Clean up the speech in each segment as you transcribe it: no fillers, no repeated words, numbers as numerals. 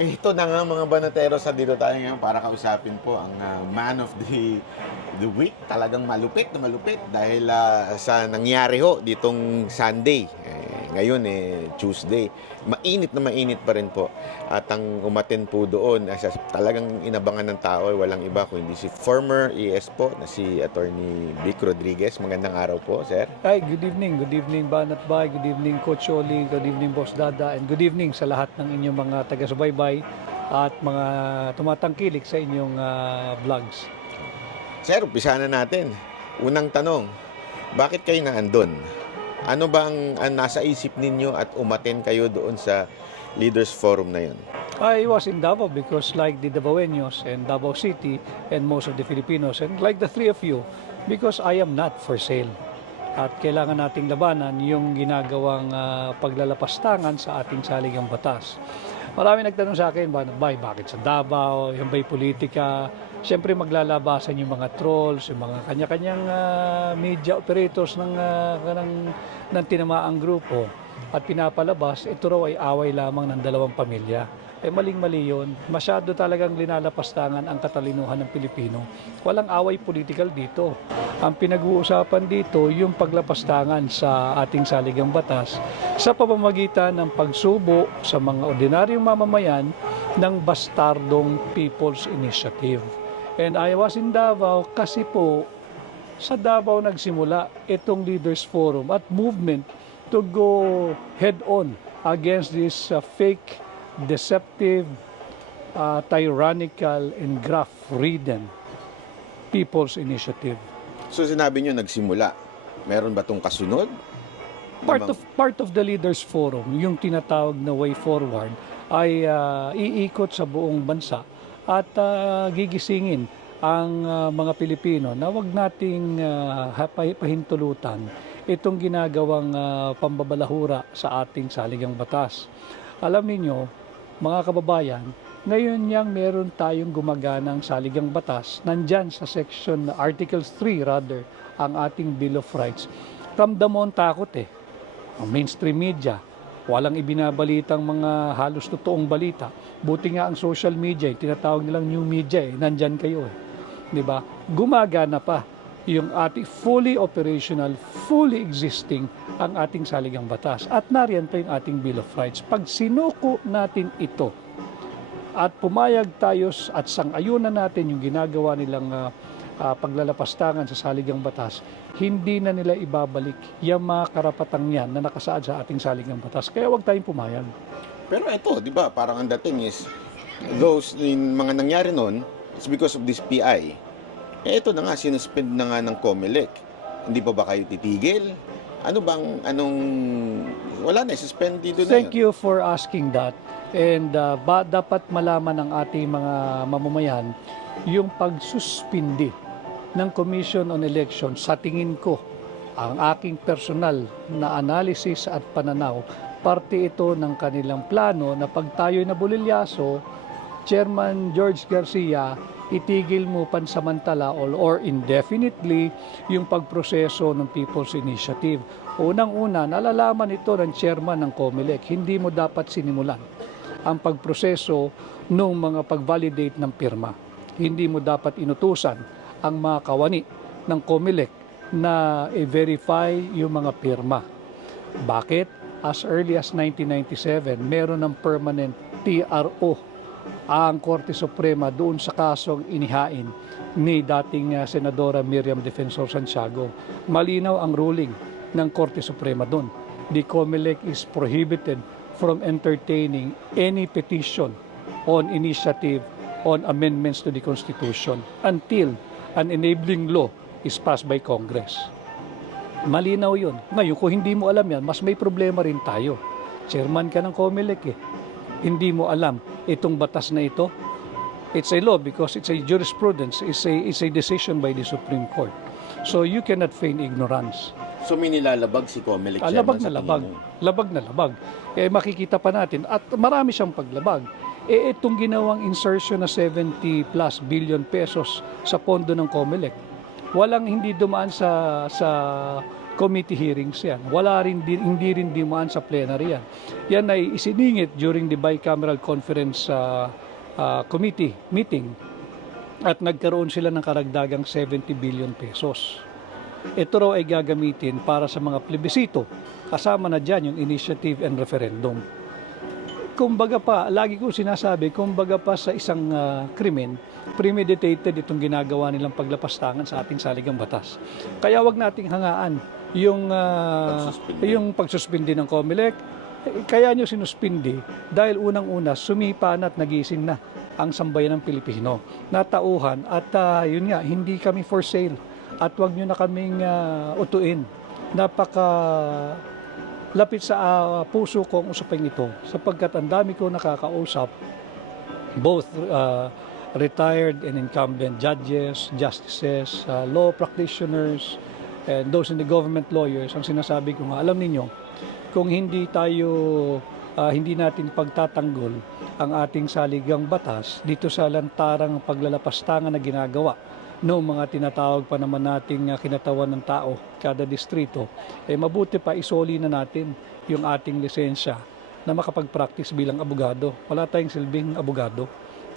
Ito na nga mga banateros, sa dito tayo ngayon para kausapin po ang man of the week. Talagang malupit na malupit dahil sa nangyari ho ditong Sunday. Ngayon Tuesday. Mainit na mainit pa rin po. At ang umaten po doon, talagang inabangan ng tao ay walang iba kundi si former ES po na si Attorney Vic Rodriguez. Magandang araw po, sir. Hi, good evening. Good evening, Banat Bay. Good evening, Coach Oli. Good evening, Boss Dada. And good evening sa lahat ng inyong mga taga-subaybay at mga tumatangkilik sa inyong vlogs. Sir, umpisa na natin. Unang tanong, bakit kayo naandun? Ano bang nasa isip ninyo at umaten kayo doon sa Leaders Forum na yun? I was in Davao because like the Davaoenos and Davao City and most of the Filipinos and like the three of you, because I am not for sale. At kailangan nating labanan yung ginagawang paglalapastangan sa ating saligang batas. Marami nagtanong sa akin, bakit sa Davao, yung ba'y politika? Siyempre maglalabasan yung mga trolls, yung mga kanya-kanyang media operators ng tinamaang grupo. At pinapalabas, ito raw ay away lamang ng dalawang pamilya. Maling-mali yun. Masyado talagang linalapastangan ang katalinuhan ng Pilipino. Walang away political dito. Ang pinag-uusapan dito, yung paglapastangan sa ating saligang batas sa pamamagitan ng pagsubo sa mga ordinaryong mamamayan ng bastardong People's Initiative. And I was in Davao kasi po sa Davao nagsimula itong Leaders Forum at movement to go head-on against this fake, deceptive, tyrannical, and graft-ridden People's Initiative. So sinabi nyo nagsimula, meron ba itong kasunod? Part of the Leaders Forum, yung tinatawag na Way Forward, ay iikot sa buong bansa at gigisingin ang mga Pilipino na wag nating pahintulutan itong ginagawang pambabalahura sa ating saligang batas. Alam niyo, mga kababayan, ngayon yang meron tayong gumaganang saligang batas, nandyan sa section Articles 3 rather, ang ating Bill of Rights. Ramdam mo ang takot ang mainstream media, walang ibinabalitang mga halos totoong balita. Buti nga ang social media, tinatawag nilang new media, nandyan kayo. Diba? Gumagana pa yung ating fully operational, fully existing ang ating saligang batas. At nariyan pa yung ating Bill of Rights. Pag sinuko natin ito at pumayag tayo at sang-ayunan natin yung ginagawa nilang paglalapastangan sa saligang batas, hindi na nila ibabalik yung mga karapatang yan na nakasaad sa ating saligang batas. Kaya huwag tayong pumayag. Pero ito, di ba, parang ang dating is, those, yung mga nangyari nun, it's because of this PI. Ito na nga, sinuspend na nga ng COMELEC. Hindi pa ba kayo titigil? Wala na, suspend dito na Thank you for asking that. And dapat malaman ng ating mga mamamayan yung pagsuspindi ng Commission on Elections. Sa tingin ko, ang aking personal na analysis at pananaw, parte ito ng kanilang plano na pag tayo'y nabulilyaso, Chairman George Garcia, itigil mo pansamantala or indefinitely yung pagproseso ng People's Initiative. Unang-una, nalalaman ito ng chairman ng COMELEC, hindi mo dapat sinimulan ang pagproseso ng mga pag-validate ng pirma. Hindi mo dapat inutusan ang mga kawani ng COMELEC na i-verify yung mga pirma. Bakit? As early as 1997, meron ng permanent TRO ang Korte Suprema doon sa kasong inihain ni dating Senadora Miriam Defensor Santiago. Malinaw ang ruling ng Korte Suprema doon. The COMELEC is prohibited from entertaining any petition on initiative on amendments to the Constitution until an enabling law is passed by Congress. Malinaw yun. Ngayon, kung hindi mo alam yan, mas may problema rin tayo. Chairman ka ng COMELEC hindi mo alam itong batas na ito. It's a law because it's a jurisprudence, it's a decision by the Supreme Court. So you cannot feign ignorance. So may nilalabag si COMELEC chairman Labag na sa labag. tingin mo? Labag na labag. Makikita pa natin at marami siyang paglabag. Itong ginawang insertion na 70 plus billion pesos sa pondo ng COMELEC, walang hindi dumaan sa committee hearings yan. Hindi rin dimaan sa plenary yan. Yan ay isiningit during the bicameral conference committee meeting at nagkaroon sila ng karagdagang 70 billion pesos. Ito raw ay gagamitin para sa mga plebisito. Kasama na dyan yung initiative and referendum. Kumbaga pa, lagi ko sinasabi, kumbaga pa sa isang krimen, premeditated itong ginagawa nilang paglapastangan sa ating saligang batas. Kaya wag nating hangaan yung pagsuspindi ng COMELEC. Kaya nyo sinuspindi dahil unang-una sumipa na at nagising na ang sambayan ng Pilipino. Natauhan at yun nga, hindi kami for sale. At wag nyo na kaming utuin. Lapit sa puso ko ang usaping ito sapagkat ang dami ko nakakausap, both retired and incumbent judges, justices, law practitioners, and those in the government lawyers. Ang sinasabi ko nga, alam ninyo, kung hindi natin pagtatanggol ang ating saligang batas dito sa lantarang paglalapastangan na ginagawa noong mga tinatawag pa naman nating kinatawan ng tao kada distrito, mabuti pa isoli na natin yung ating lisensya na makapag-practice bilang abogado. Wala tayong silbing abogado.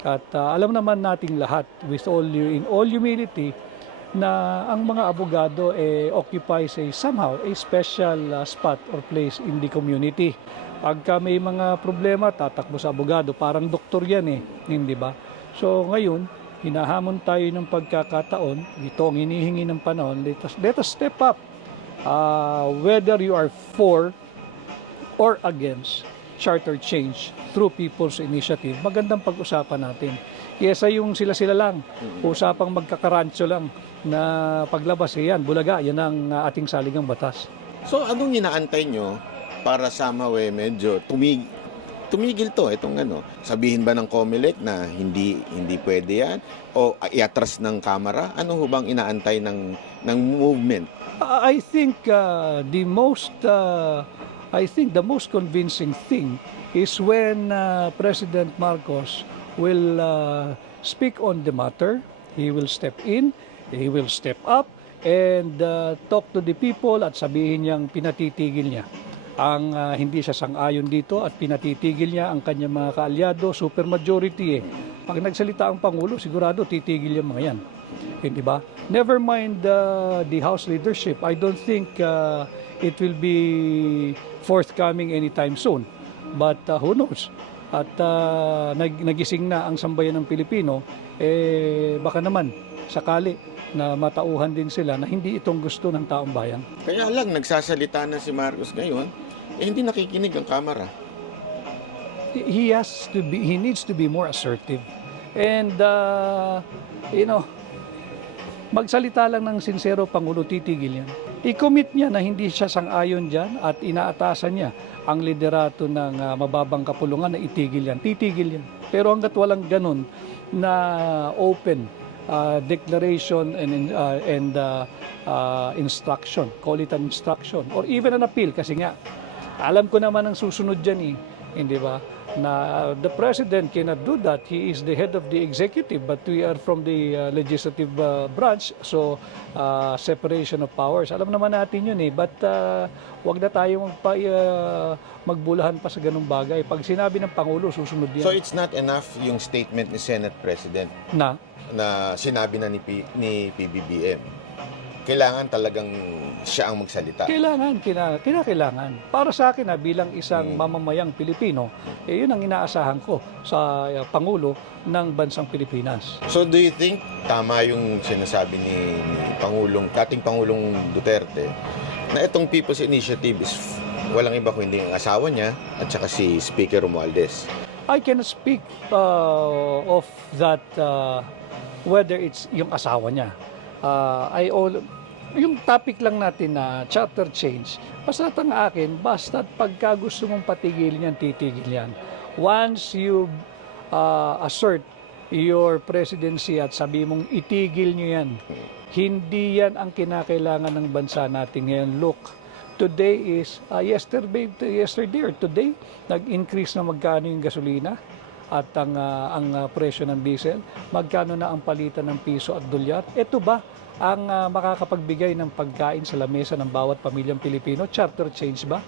At alam naman nating lahat, in all humility, na ang mga abogado occupies somehow a special spot or place in the community. Pagka may mga problema, tatakbo sa abogado, parang doktor yan hindi ba? So ngayon, hinahamon tayo ng pagkakataon, ito ang hinihingi ng panahon, let us step up. Whether you are for or against charter change through people's initiative, magandang pag-usapan natin. Kesa yung sila-sila lang, usapang magkakarancho lang na paglabas, yan, bulaga, yan ang ating saligang batas. So, anong inaantay nyo para somehow medyo tumigil to, itong sabihin ba ng COMELEC na hindi pwede yan? O iatras ng Kamara? Ano ho bang inaantay ng movement? I think the most convincing thing is when President Marcos will speak on the matter. He will step in, he will step up, and talk to the people at sabihin niyang pinatitigil niya ang hindi siya sang-ayon dito at pinatitigil niya ang kanyang mga kaalyado, supermajority Pag nagsalita ang Pangulo, sigurado titigil yung mga yan. Hindi ba? Never mind the House leadership. I don't think it will be forthcoming anytime soon. But who knows? At nagising na ang sambayan ng Pilipino, baka naman sakali na matauhan din sila na hindi itong gusto ng taong bayan. Kaya lang, nagsasalita na si Marcos ngayon, hindi nakikinig ang Kamara. He needs to be more assertive. And, magsalita lang ng sincero, Pangulo, titigil yan. I-commit niya na hindi siya sang-ayon dyan at inaatasan niya ang liderato ng mababang kapulungan na itigil yan. Titigil yan. Pero hanggat walang ganun na open declaration and instruction, call it an instruction, or even an appeal, kasi nga, alam ko naman ang susunod dyan hindi ba? Na the President cannot do that. He is the head of the executive, but we are from the legislative branch, so separation of powers. Alam naman natin yun but wag na tayo magbulahan pa sa ganung bagay. Pag sinabi ng Pangulo, susunod yan. So it's not enough yung statement ni Senate President na sinabi na ni PBBM. Kailangan talagang siya ang magsalita. Kinakailangan. Para sa akin bilang isang mamamayang Pilipino, yun ang inaasahan ko sa Pangulo ng bansang Pilipinas. So do you think tama yung sinasabi ni dating Pangulong Duterte na itong People's Initiative is walang iba kundi ang asawa niya at saka si Speaker Romualdez? I can speak of that whether it's yung asawa niya. Yung topic lang natin na charter change, basta ang akin, basta pagka gusto mong patigilin yan, titigil yan. Once you assert your presidency at sabi mong itigil nyo yan, hindi yan ang kinakailangan ng bansa natin ngayon. Look, today is, yesterday or today, nag-increase na magkano yung gasolina at ang presyo ng diesel, magkano na ang palitan ng piso at dolyar. Ito ba ang makakapagbigay ng pagkain sa lamesa ng bawat pamilyang Pilipino? Charter change ba?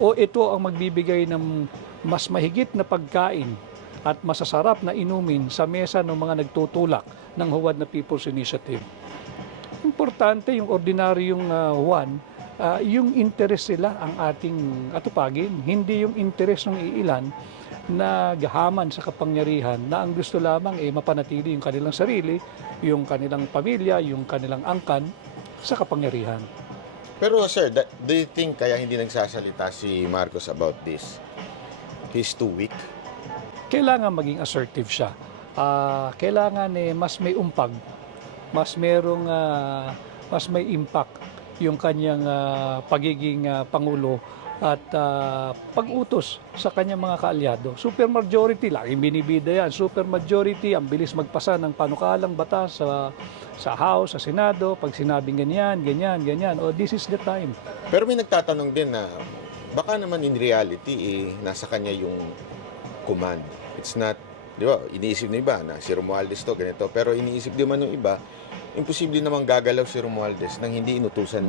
O ito ang magbibigay ng mas mahigit na pagkain at masasarap na inumin sa mesa ng mga nagtutulak ng huwad na People's Initiative? Importante yung ordinaryong yung interes nila ang ating atupagin, hindi yung interes ng iilan na gahaman sa kapangyarihan na ang gusto lamang mapanatili yung kanilang sarili, yung kanilang pamilya, yung kanilang angkan sa kapangyarihan. Pero sir, do you think kaya hindi nagsasalita si Marcos about this? He's too weak? Kailangan maging assertive siya. Kailangan mas may umpag, mas may impact yung kanyang pagiging pangulo at pag-utos sa kanyang mga kaalyado. Supermajority, laging binibida yan. Supermajority, ang bilis magpasa ng panukalang batas sa House, sa Senado, pag sinabing ganyan. Oh, this is the time. Pero may nagtatanong din na baka naman in reality, nasa kanya yung command. It's not, di ba, iniisip ng iba na si Romualdez to, ganito. Pero iniisip din man ng iba, imposible namang gagalaw si Romualdez nang hindi inutusan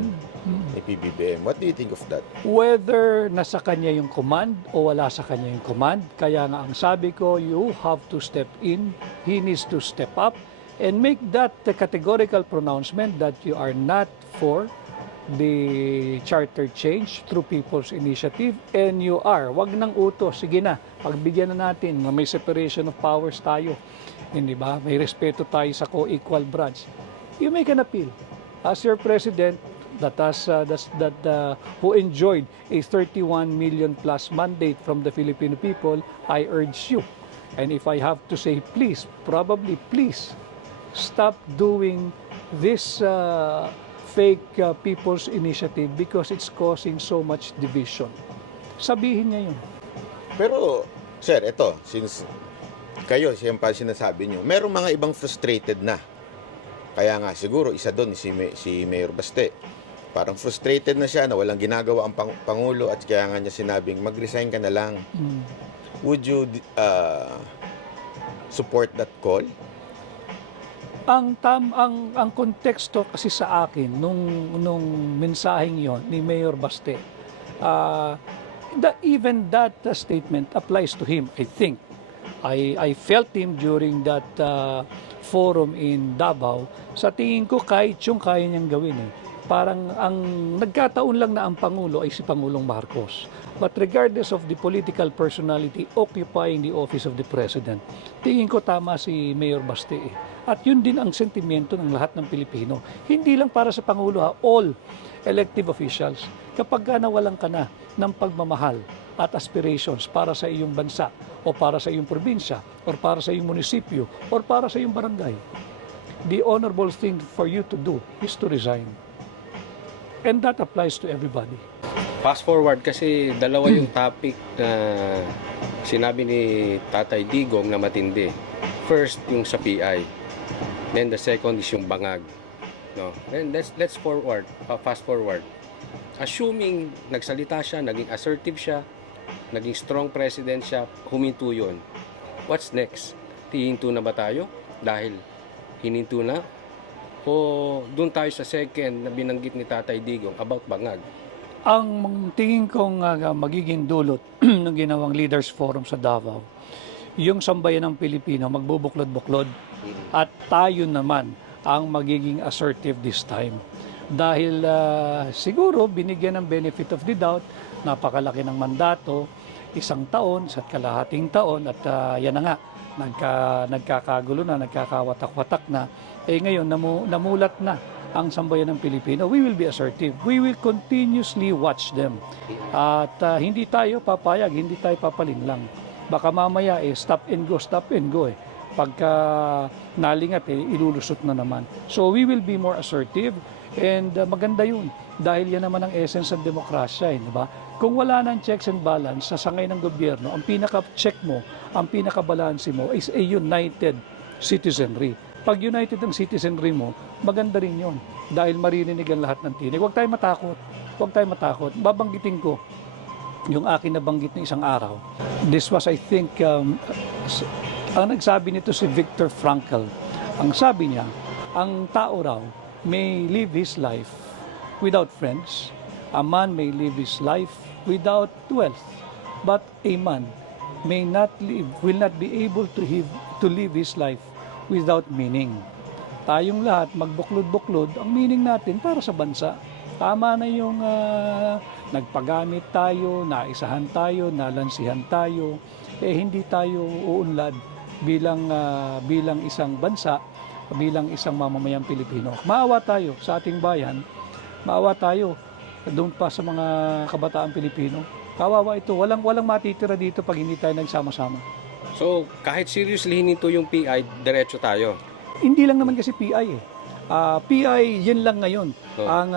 ni PBBM. What do you think of that? Whether nasa kanya yung command o wala sa kanya yung command, kaya nga ang sabi ko, you have to step in, he needs to step up, and make that categorical pronouncement that you are not for the charter change through People's Initiative, and you are, wag nang utos, sige na, pagbigyan na natin, may separation of powers tayo, hindi ba? May respeto tayo sa co-equal branch. You make an appeal. As your president, who enjoyed a 31 million plus mandate from the Filipino people, I urge you. And if I have to say, please, probably please, stop doing this fake People's Initiative because it's causing so much division. Sabihin niya yun. Pero, sir, ito, since kayo, siyempre sinasabi nyo, merong mga ibang frustrated na. Kaya nga, siguro, isa doon si Mayor Baste. Parang frustrated na siya na walang ginagawa ang Pangulo at kaya nga niya sinabing, mag-resign ka na lang. Would you support that call? Ang konteksto kasi sa akin nung mensaheng yon ni Mayor Baste, even that statement applies to him, I think. I felt him during that forum in Davao. Sa tingin ko kahit yung kaya niyang gawin Parang ang nagkataon lang na ang Pangulo ay si Pangulong Marcos. But regardless of the political personality occupying the office of the President, tingin ko tama si Mayor Baste At yun din ang sentimento ng lahat ng Pilipino. Hindi lang para sa Pangulo all elective officials. Kapag nawalan ka na ng pagmamahal at aspirations para sa iyong bansa o para sa iyong probinsya or para sa iyong munisipyo or para sa iyong barangay, the honorable thing for you to do is to resign. And that applies to everybody. Fast forward kasi dalawa yung topic na sinabi ni Tatay Digong na matindi. First, yung sa PI. Then the second is yung bangag. No? Then let's forward, fast forward. Assuming nagsalita siya, naging assertive siya, naging strong president siya, huminto yun. What's next? Hihinto na ba tayo? Dahil hininto na? O doon tayo sa second na binanggit ni Tatay Digong about bangag? Ang tingin kong magiging dulot ng ginawang Leaders Forum sa Davao, yung sambayan ng Pilipino magbubuklod-buklod at tayo naman ang magiging assertive this time. Dahil siguro binigyan ng benefit of the doubt, napakalaki ng mandato, 1 taon, sa kalahating taon at yan na nga, nagkakagulo na, nagkakawatak-watak na. Ngayon, namulat na ang sambayan ng Pilipino. We will be assertive. We will continuously watch them. At hindi tayo papayag, hindi tayo papalinlang. Baka mamaya stop and go Pagka nalingat ilulusot na naman. So we will be more assertive and maganda yun. Dahil yan naman ang essence ng demokrasya, di ba? Kung wala ng checks and balance sa sangay ng gobyerno, ang pinaka-check mo, ang pinaka-balanse mo is a united citizenry. Pag united ang citizenry mo, maganda rin yun. Dahil maririnig ang lahat ng tinig. Huwag tayong matakot. Huwag tayong matakot. Babanggitin ko yung akin nabanggit na isang araw. This was, I think, ang nagsabi nito si Viktor Frankl. Ang sabi niya, ang tao raw may live his life without friends. A man may live his life without wealth. But a man will not be able to live his life without meaning. Tayong lahat magbuklod-buklod, ang meaning natin para sa bansa. Tama na yung nagpagamit tayo, naisahan tayo, nalansihan tayo, hindi tayo uunlad bilang isang bansa, bilang isang mamamayang Pilipino. Maawa tayo sa ating bayan, maawa tayo doon pa sa mga kabataan Pilipino. Kawawa ito, walang matitira dito pag hindi tayo nagsama-sama. So, kahit seriously hinito yung PI, diretso tayo. Hindi lang naman kasi PI eh. PI, yun lang ngayon Oh. ang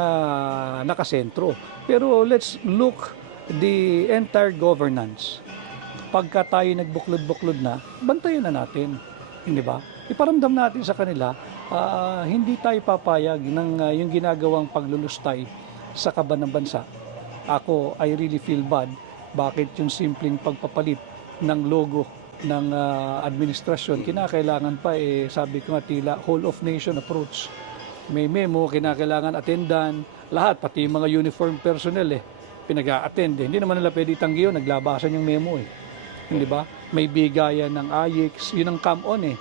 nakasentro. Pero let's look the entire governance. Pagka tayo nagbuklod-buklod na, bantayan na natin. Hindi ba? Iparamdam natin sa kanila, hindi tayo papayag ng yung ginagawang paglulustay sa kaban ng bansa. Ako, I really feel bad. Bakit yung simpleng pagpapalit ng logo ng administrasyon, kinakailangan pa sabi ko nga tila whole of nation approach. May memo, kinakailangan attendan, lahat, pati yung mga uniform personnel pinag-a-attend. Hindi naman nila pwede tanggi yun, naglabasan yung memo Hindi ba? May bigayan ng AIX, yun ang come-on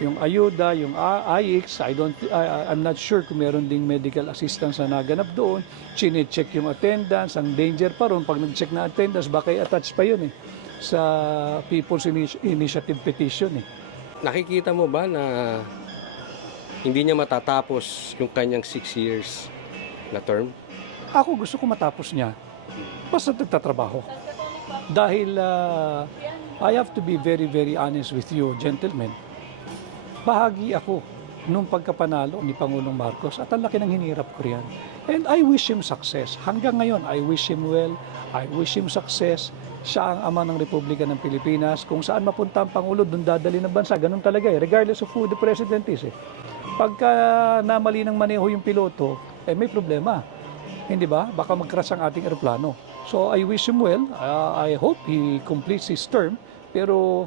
Yung ayuda, yung AIX, I'm not sure kung meron ding medical assistance na naganap doon. Chine-check yung attendance, ang danger pa ron. Pag nag-check na attendance, baka i-attach pa yun sa People's Initiative Petition Nakikita mo ba na hindi niya matatapos yung kanyang 6 years na term? Ako gusto ko matapos niya. Basta nagtatrabaho. Dahil I have to be very, very honest with you, gentlemen. Bahagi ako nung pagkapanalo ni Pangulong Marcos at ang laki ng hinirap ko riyan. And I wish him success. Hanggang ngayon, I wish him well. I wish him success. Siya ang ama ng Republika ng Pilipinas. Kung saan mapunta ang Pangulo, doon dadali ng bansa. Ganun talaga regardless of who the president is Pagka namali ng maneho yung piloto, may problema. Hindi ba? Baka mag-crash ang ating eroplano. So I wish him well. I hope he completes his term. Pero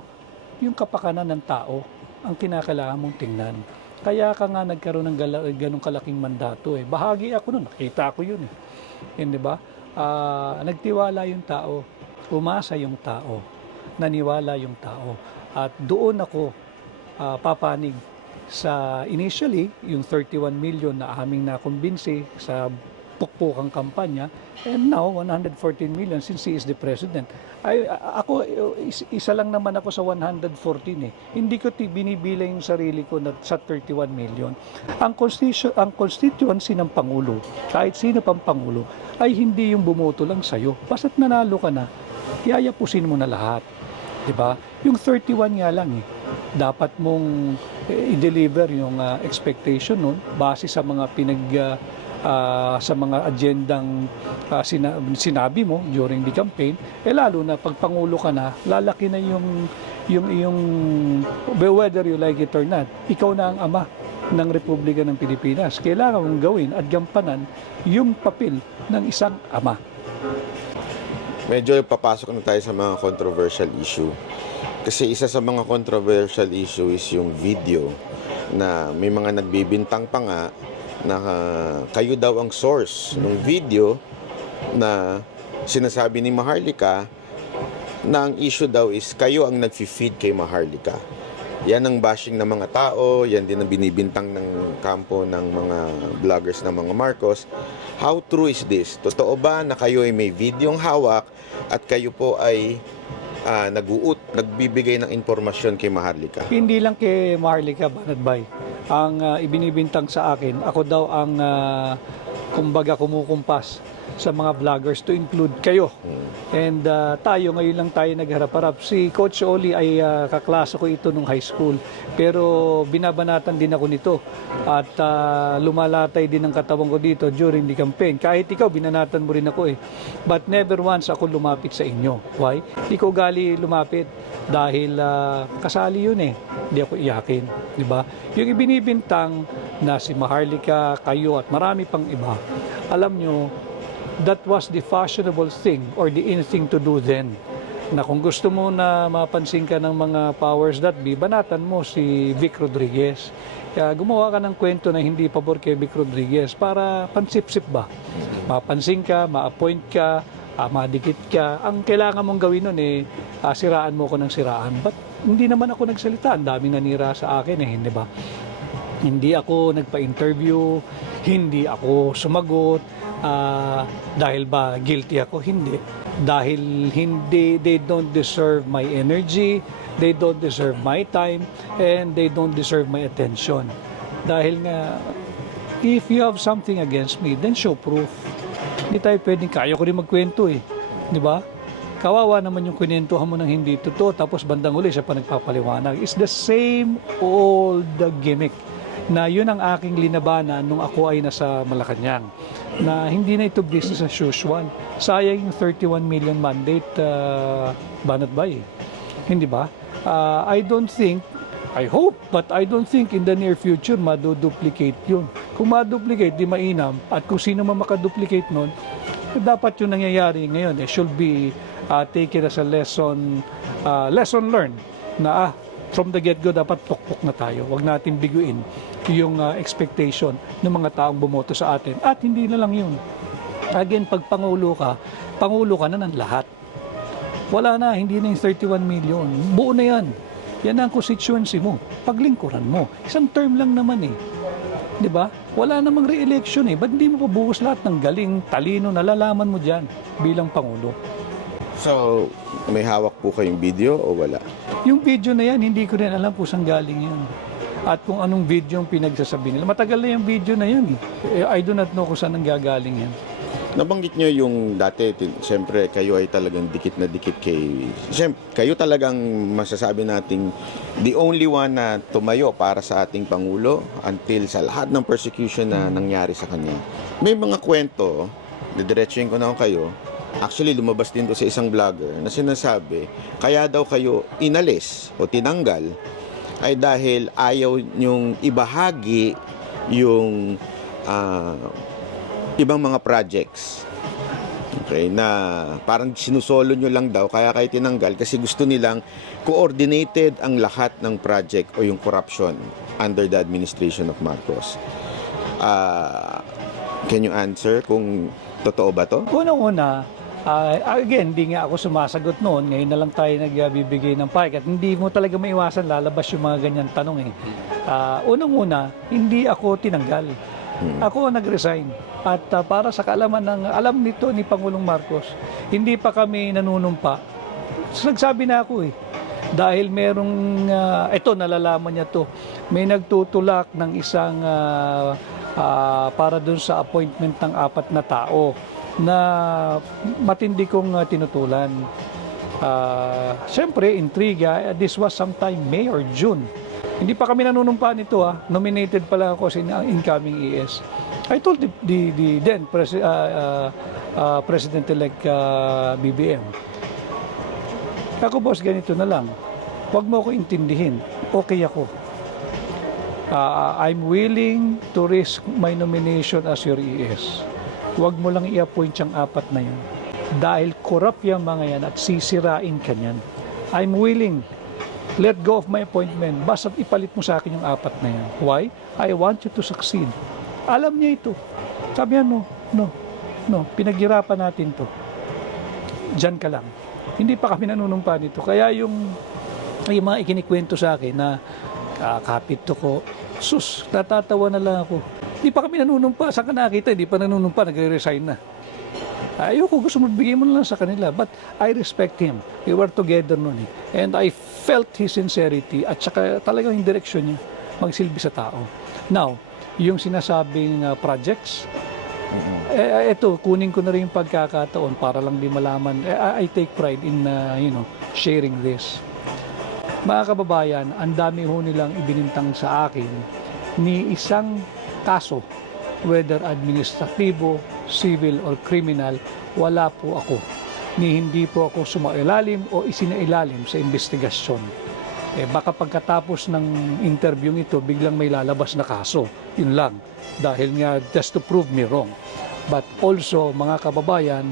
yung kapakanan ng tao, ang kinakailangan mong tingnan. Kaya ka nga nagkaroon ng ganong kalaking mandato Bahagi ako nun, nakita ko yun Hindi ba? Nagtiwala yung tao, umasa yung tao, naniwala yung tao. At doon ako papanig sa initially, yung 31 million na aming nakumbinsi sa pukpukang kampanya, and now 114 million since he is the president. Ako, isa lang naman ako sa 114 Hindi ko binibilang yung sarili ko sa 31 million. Ang constituency ng Pangulo, kahit sino pang Pangulo, ay hindi yung bumoto lang sa'yo. Basta't nanalo ka na, yayapusin mo na lahat. Diba? Yung 31 nga lang dapat mong i-deliver yung expectation nun base sa mga sa mga agendang sinabi mo during the campaign, lalo na pag Pangulo ka na, lalaki na yung iyong, whether you like it or not, ikaw na ang ama ng Republika ng Pilipinas. Kailangan mong gawin at gampanan yung papel ng isang ama. Medyo papasok na tayo sa mga controversial issue. Kasi isa sa mga controversial issue is yung video na may mga nagbibintang pa nga na kayo daw ang source ng video na sinasabi ni Maharlika na ang issue daw is kayo ang nag-feed kay Maharlika. Yan ang bashing ng mga tao, yan din ang binibintang ng kampo ng mga vloggers ng mga Marcos. How true is this? Totoo ba na kayo ay may videong hawak at kayo po ay nagbibigay ng impormasyon kay Maharlika? Hindi lang kay Maharlika, Banatbay. Ang ibinibintang sa akin, ako daw ang kumbaga kumukumpas sa mga vloggers to include kayo. And tayo, ngayon lang tayo nagharap-harap. Si Coach Oli ay kaklase ko ito nung high school. Pero binabanatan din ako nito. At lumalatay din ang katawan ko dito during the campaign. Kahit ikaw, binanatan mo rin ako But never once ako lumapit sa inyo. Why? Hindi ko gali lumapit. Dahil kasali yun Hindi ako iyakin. Diba? Yung ibinibintang na si Maharlika, kayo at marami pang iba, alam nyo, that was the fashionable thing or the in thing to do then. na kung gusto mo na mapansin ka ng mga powers that be, banatan mo si Vic Rodriguez. Kaya gumawa ka ng kwento na hindi pabor kay Vic Rodriguez para pansip-sip ba? Mapansin ka, ma-appoint ka, madikit ka. Ang kailangan mong gawin nun siraan mo ko ng siraan. But hindi naman ako nagsalita. Ang daming nanira sa akin hindi ba? Hindi ako nagpa-interview, hindi ako sumagot. Dahil ba guilty ako? Hindi. Dahil hindi, they don't deserve my energy, they don't deserve my time, and they don't deserve my attention. Dahil nga, if you have something against me, then show proof. Hindi tayo pwedeng, kaya ko rin magkwento di ba? Kawawa naman yung kwentuhan mo ng hindi totoo, tapos bandang uli siya pa nagpapaliwanag. It's the same old gimmick na yun ang aking linabanan nung ako ay nasa Malacanang, na hindi na ito business as usual. Sayang yung 31 million mandate, banat ba Hindi ba? I don't think, I hope, but I don't think in the near future maduduplicate yun. Kung maduplicate, di mainam. At kung sino man makaduplicate nun, dapat yung nangyayari ngayon should be taken as a lesson learned na from the get-go dapat pukpok na tayo. Huwag natin biguin yung expectation ng mga taong bumoto sa atin. At hindi na lang yun. Again, pag pangulo ka na ng lahat. Wala na, hindi na yung 31 million. Buo na yan. Yan ang constituency mo. Paglingkuran mo. Isang term lang naman Di ba? Wala namang re-election Ba't hindi mo pabuhos lahat ng galing, talino, nalalaman mo dyan bilang pangulo? So, may hawak po kayong video o wala? Yung video na yan, hindi ko rin alam kung saan galing yan. At kung anong video yung pinagsasabi nila. Matagal na yung video na yan I do not know kung saan ang gagaling yan. Nabanggit nyo yung dati, siyempre kayo ay talagang dikit na dikit kay... Siyempre, kayo talagang masasabi nating the only one na tumayo para sa ating Pangulo until sa lahat ng persecution na nangyari sa kanya. May mga kwento, didiretsuhin ko na kayo, actually lumabas din to sa isang vlogger na sinasabi, kaya daw kayo inalis o tinanggal ay dahil ayaw nyong ibahagi yung ibang mga projects. Okay, na parang sinusolo nyo lang daw kaya kayo tinanggal kasi gusto nilang coordinated ang lahat ng project o yung corruption under the administration of Marcos. Can you answer kung totoo ba to? Unang-una, again, hindi nga ako sumasagot noon. Ngayon na lang tayo nagbibigay ng pahig. At hindi mo talaga maiwasan lalabas yung mga ganyan tanong Unang-una, hindi ako tinanggal. Ako nag-resign. At para sa kaalaman ng alam nito ni Pangulong Marcos, hindi pa kami nanunumpa. Nagsabi na ako Dahil merong, nalalaman niya to, may nagtutulak ng isang para dun sa appointment ng 4 na tao na matindi kong tinutulan. Siyempre, intriga, this was sometime May or June. Hindi pa kami nanunumpa nito Nominated pa lang ako sa incoming ES. I told the then President-elect BBM, ako boss, ganito na lang. Huwag mo ako intindihin. Okay ako. I'm willing to risk my nomination as your ES. Huwag mo lang i-appoint yung 4 na yan. Dahil corrupt yung mga yan at sisirain ka niyan. I'm willing. Let go of my appointment. Basta ipalit mo sa akin yung 4 na yan. Why? I want you to succeed. Alam niya ito. Sabi niya, no. Pinaghirapan natin to. Diyan ka lang. Hindi pa kami nanunumpa nito. Kaya yung mga ikinikwento sa akin na kapit to ko, sus, natatawa na lang ako. Hindi pa kami nanunumpa. Saan ka nakita? Hindi pa nanunumpa. Nagre-resign na. Ayoko, gusto mo bigay mo na lang sa kanila. But I respect him. We were together noon And I felt his sincerity at saka talagang yung direksyon niya magsilbi sa tao. Now, yung sinasabing projects, ito, kunin ko na rin yung pagkakataon para lang di malaman. I take pride in, sharing this. Mga kababayan, ang dami ho nilang ibinintang sa akin ni isang kaso, whether administratibo, civil, or criminal, wala po ako. Ni hindi po ako sumailalim o isinailalim sa investigasyon. Baka pagkatapos ng interview ito, biglang may lalabas na kaso. Yun lang. Dahil nga, just to prove me wrong. But also, mga kababayan,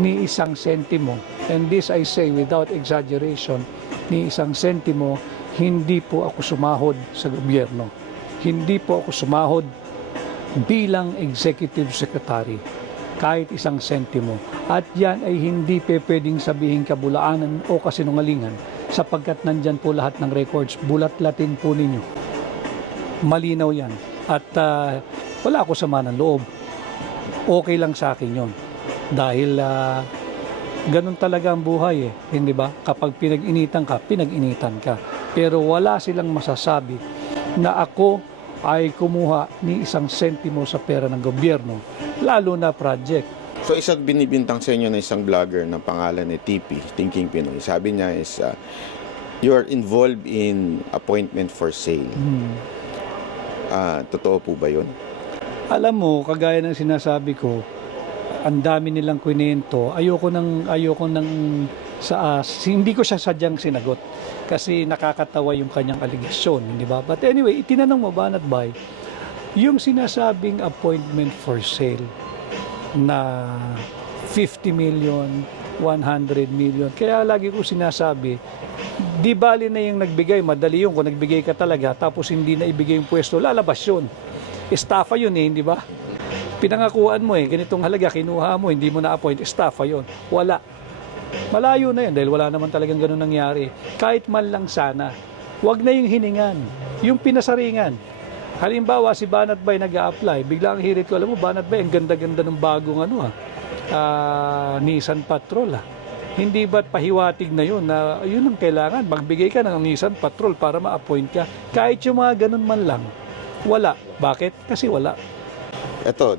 ni isang sentimo and this I say without exaggeration, ni isang sentimo, hindi po ako sumahod sa gobyerno. Hindi po ako sumahod bilang executive secretary kahit isang sentimo. At yan ay hindi pwedeng sabihin kabulaanan o kasinungalingan sapagkat nandyan po lahat ng records. Bulat-latin po ninyo. Malinaw yan. At wala ako sama ng loob. Okay lang sa akin yon. Dahil ganun talaga ang buhay eh. Hindi ba? Kapag pinag-initan ka, pinag-initan ka. Pero wala silang masasabi na ako ay kumuha ni isang sentimo sa pera ng gobyerno, lalo na project. So isang binibintang sa inyo na isang vlogger na pangalan ni TP, Thinking Pinoy. Sabi niya is, you are involved in appointment for sale. Totoo po ba yun? Alam mo, kagaya ng sinasabi ko, ang dami nilang kwento. Ayoko nang hindi ko siya sadyang sinagot kasi nakakatawa yung kanyang aligasyon, di ba? But anyway, itinanong mo ba, Banat-Bay, yung sinasabing appointment for sale na 50 million, 100 million. Kaya lagi ko sinasabi, di bali na yung nagbigay, madali yun kung nagbigay ka talaga tapos hindi na ibigay yung pwesto, lalabas yun. Estafa yun eh, di ba? Pinangakuan mo eh, ganitong halaga, kinuha mo, hindi mo na-appoint, estafa yun. Wala. Malayo na yun dahil wala naman talagang ganun nangyari. Kahit man lang sana, wag na yung hiningan, yung pinasaringan. Halimbawa, si Banat-Bay nag-a-apply, bigla ang hirit ko, alam mo, Banat-Bay, ang ganda-ganda ng bagong Nissan Patrol Hindi ba't pahiwatig na yun na yun ang kailangan, magbigay ka ng Nissan Patrol para ma-appoint ka. Kahit yung mga ganun man lang, wala. Bakit? Kasi wala. Ito,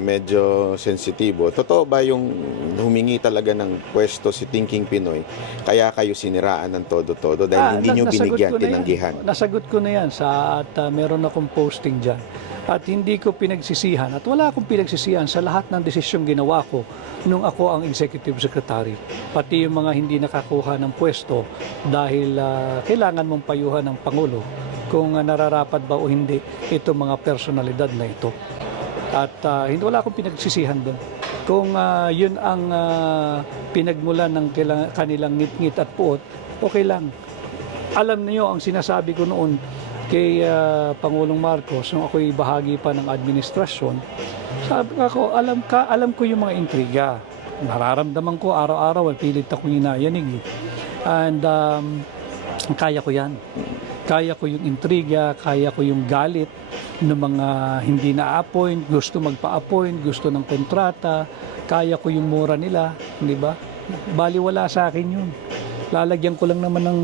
medyo sensitibo. Totoo ba yung humingi talaga ng pwesto si Thinking Pinoy, kaya kayo siniraan ng todo-todo dahil hindi nyo binigyan, tinanggihan? Nasagot ko na yan at meron akong posting dyan. At hindi ko pinagsisihan at wala akong pinagsisihan sa lahat ng desisyong ginawa ko nung ako ang executive secretary. Pati yung mga hindi nakakuha ng pwesto dahil kailangan mong payuhan ng Pangulo kung nararapat ba o hindi itong mga personalidad na ito. At hindi wala akong pinagsisihan doon. Kung yun ang pinagmulan ng kanilang ngit-ngit at puot, okay lang. Alam niyo ang sinasabi ko noon kay Pangulong Marcos nung ako'y bahagi pa ng administrasyon. Sabi ko, alam ko yung mga intriga. Nararamdaman ko araw-araw, pilit ako hinayanig. And kaya ko yan. Kaya ko yung intriga, kaya ko yung galit ng mga hindi na-appoint, gusto magpa-appoint, gusto ng kontrata, kaya ko yung mura nila, di ba? Baliwala sa akin yun. Lalagyan ko lang naman ng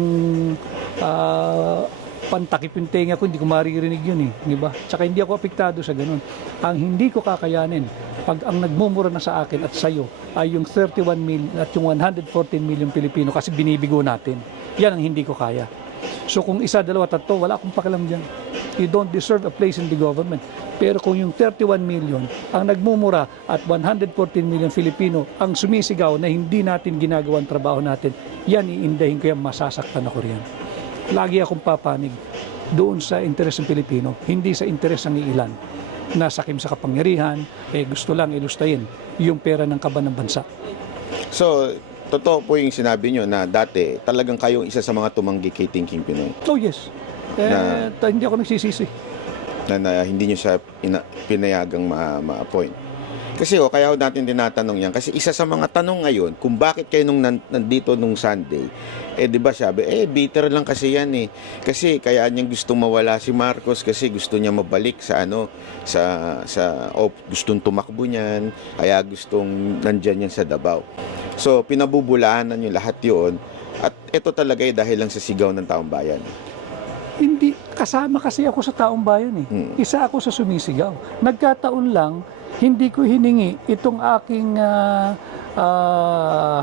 pantakip yung tenga ko, hindi ko maririnig yun eh, di ba? Tsaka hindi ako apektado sa ganun. Ang hindi ko kakayanin, pag ang nagmumura na sa akin at sa'yo ay yung 31 million at yung 114 million Pilipino kasi binibigo natin, yan ang hindi ko kaya. So kung isa, dalawa, tatlo, wala akong pakialam dyan. You don't deserve a place in the government. Pero kung yung 31 million ang nagmumura at 114 million Filipino ang sumisigaw na hindi natin ginagawa ang trabaho natin, yan iindahin ko yan, masasaktan ako riyan. Lagi akong papanig doon sa interes ng Pilipino, hindi sa interes ng ilan na sakim sa kapangyarihan, gusto lang ilustayin yung pera ng kaban ng bansa. So, totoo po yung sinabi nyo na dati talagang kayong isa sa mga tumanggi kay Thinking Pinoy. Oh yes. Hindi ako nagsisisi. Na hindi nyo siya pinayagang ma-appoint. Kasi kaya natin tinatanong yan. Kasi isa sa mga tanong ngayon, kung bakit kayo nandito nung Sunday, di ba sabi, bitter lang kasi yan eh. Kasi kaya niyang gustong mawala si Marcos kasi gusto niya mabalik sa gustong tumakbo niyan, kaya gustong nandyan yan sa Davao. So, pinabubulaanan nyo lahat yun. At ito talaga dahil lang sa sigaw ng taong bayan. Hindi, kasama kasi ako sa taong bayan eh. Isa ako sa sumisigaw. Nagkataon lang, hindi ko hiningi itong aking